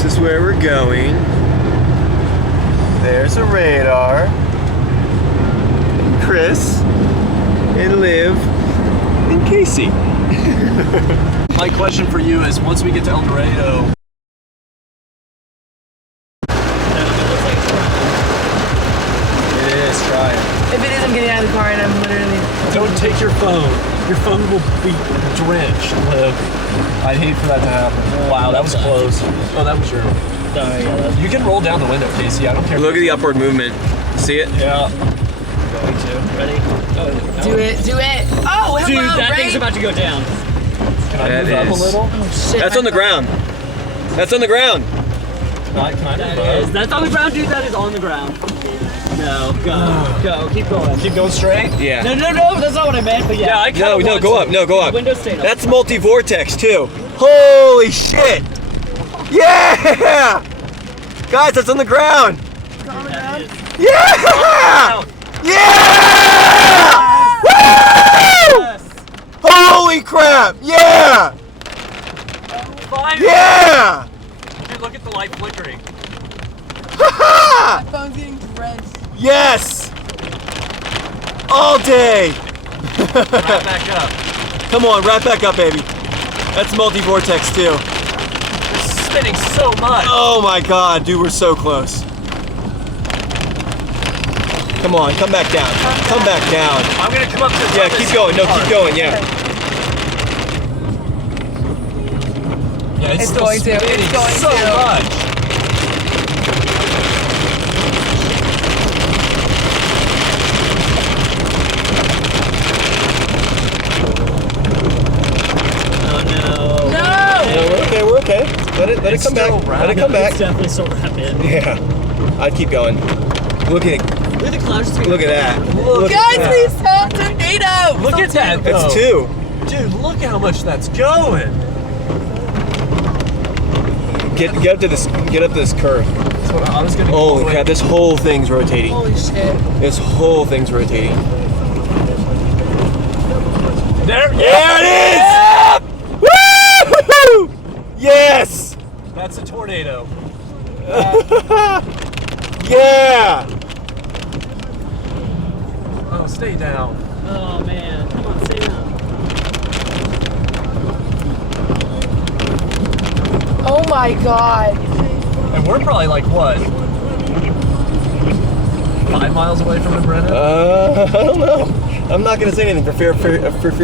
This is where we're going. There's a radar. Chris and Liv and Casey. My question for you is, once we get to El Dorado, it is, try it. If it is, I'm getting out of the car and I'm literally... Don't take your phone. Your phone will be drenched, Liv. I'd hate for that to happen. Wow, that was close. Oh, that was your... Sorry, yeah, You can roll down the window, Casey. I don't care. Look at the upward movement. See it? Yeah. going to. Ready? Oh, Do it, do it. Oh, hello, dude, that Ray. thing's about to go down. Can I move up a little? Oh, shit. That's on the ground. That's on the ground. Can I move That up? is. That's on the ground, dude. That is on the ground. No, go, keep going. Keep going straight? Yeah. No, that's not what I meant. But yeah, Yeah, I kinda No, want go to. up. No, go up. Window stayed up. That's multi-vortex too. Holy shit! Yeah! Guys, that's on the ground. That is. Yeah! Yeah! Woo! Yes. Holy crap! Yeah! Finally. Yeah! Dude, look at the light flickering. Ha! My phone's getting drenched. Yes! All day! Right back up. Come on, right back up, baby. That's multi-vortex too. It's spinning so much. Oh my god, dude, we're so close. Come on, come back down. Come back down. I'm gonna come up to the Yeah, top of keep this going. No, car. keep going, yeah. Yeah, It's still going to, it's spinning going so to. much. Oh no. No! No, we're okay, we're okay. Let it It's come back. still Let it rapid. come back. It's definitely so rapid. Yeah. I'd keep going. Look at Look at the clouds. look at that. Look Guys, at that. please stop tornado! Look at that. That's though. 2. Dude, look how much that's going. Get up to this curve. That's what I was gonna go Holy away. crap, this whole thing's rotating. Holy shit. This whole thing's rotating. There There it is! Woo! Yes! That's a tornado. Yeah! Oh, stay down. Oh man, come on, stay down. Oh my god. And we're probably like what? 5 miles away from the Brennan? I don't know. I'm not gonna say anything for fear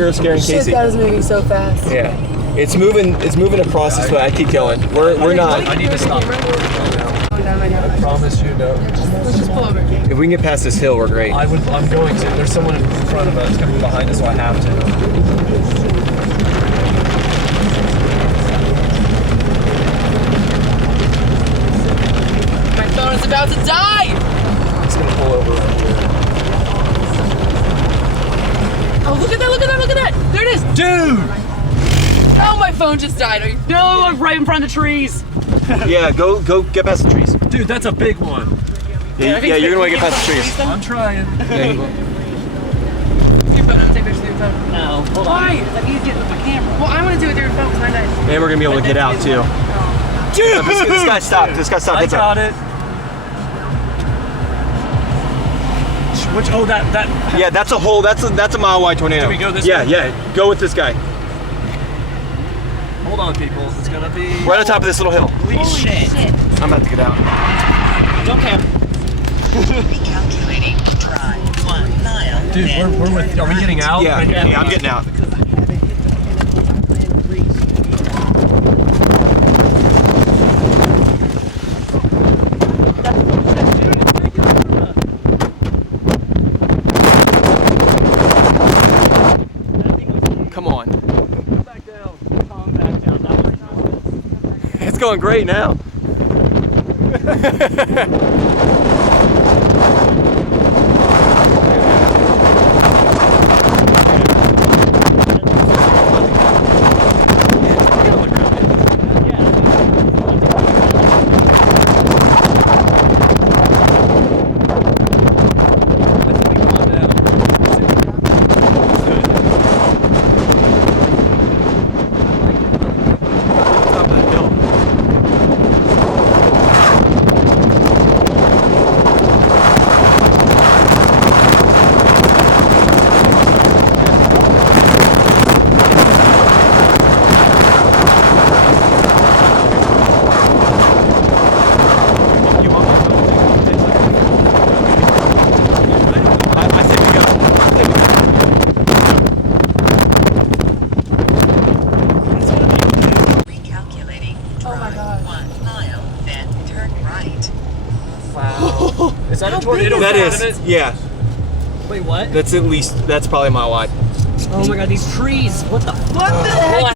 of scaring Shit, Casey. that is moving so fast. Yeah, it's moving across this way. I keep going. We're not. I need to stop. I promise you, no. Let's just pull over. If we can get past this hill, we're great. I'm going to. There's someone in front of us coming behind us, so I have to. My phone is about to die! It's gonna pull over right here. Oh, look at that, look at that, look at that! There it is! Dude! Oh, my phone just died. Are you... No, I'm right in front of the trees. Yeah, go get past the trees. Dude, that's a big one. Yeah, you're gonna want to get past the trees. I'm trying. Your phone, I'm gonna take pictures of your phone. No, hold on. Why? I need to get with my camera. Well, I want to do it with your phone because mine died. And we're gonna be able to get out too. Dude, this guy stopped. This guy stopped. I Heads up. got it. Which, oh, that. Yeah, that's a hole. That's a mile wide tornado. Do we go this yeah, way? Yeah, go with this guy. Hold on, people. It's gonna be. Right on top of this little hill. Holy shit. I'm about to get out. Don't camp. Recalculating drive 1 mile. Dude, we're with. Are we getting out? Yeah, Right now? yeah, I'm getting out. Come on. Come back down. Calm back down. That was not It's going great now. Top of the hill. that a How tornado? big That out of is, it? yeah. Wait, what? That's at least, that's probably a mile wide. Oh my god, these trees. What the fuck? What the heck